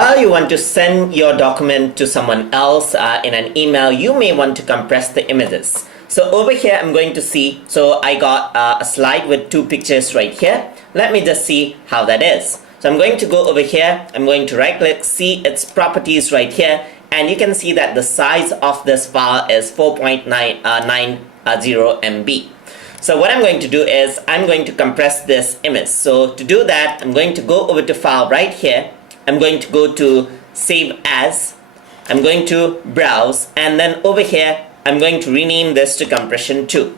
while you want to send your document to someone else in an email, you may want to compress the images. So over here, I'm going to see, so I got a slide with 2 pictures right here. Let me just see how that is. So I'm going to go over here, I'm going to right click, see its properties right here, and you can see that the size of this file is 4.990 MB. So what I'm going to do is I'm going to compress this image. So to do that, I'm going to go over to file right here. I'm going to go to save as, I'm going to browse, and then over here I'm going to rename this to compression 2.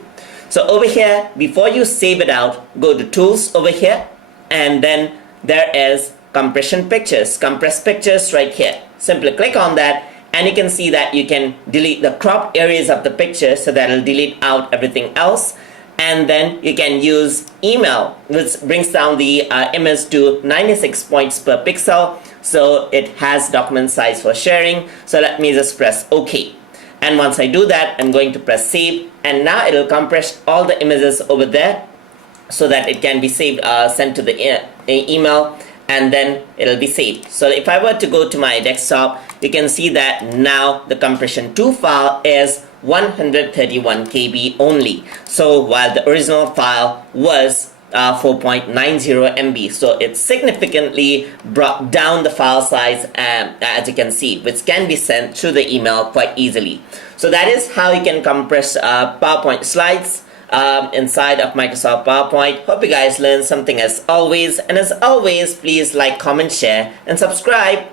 So over here, before you save it out, go to tools over here, and then there is compression pictures, compress pictures right here. Simply click on that, and you can see that you can delete the cropped areas of the picture, so that will delete out everything else. And then you can use email, which brings down the image to 96 points per pixel, so it has document size for sharing. So let me just press OK, and once I do that, I'm going to press save, and now it will compress all the images over there so that it can be saved, sent to the email, and then it'll be saved. So if I were to go to my desktop, you can see that now the compression 2 file is 131 KB only. So while the original file was 4.90 MB, so it significantly brought down the file size, as you can see, which can be sent through the email quite easily. So that is how you can compress PowerPoint slides inside of Microsoft PowerPoint. Hope you guys learned something as always, and as always, please like, comment, share, and subscribe.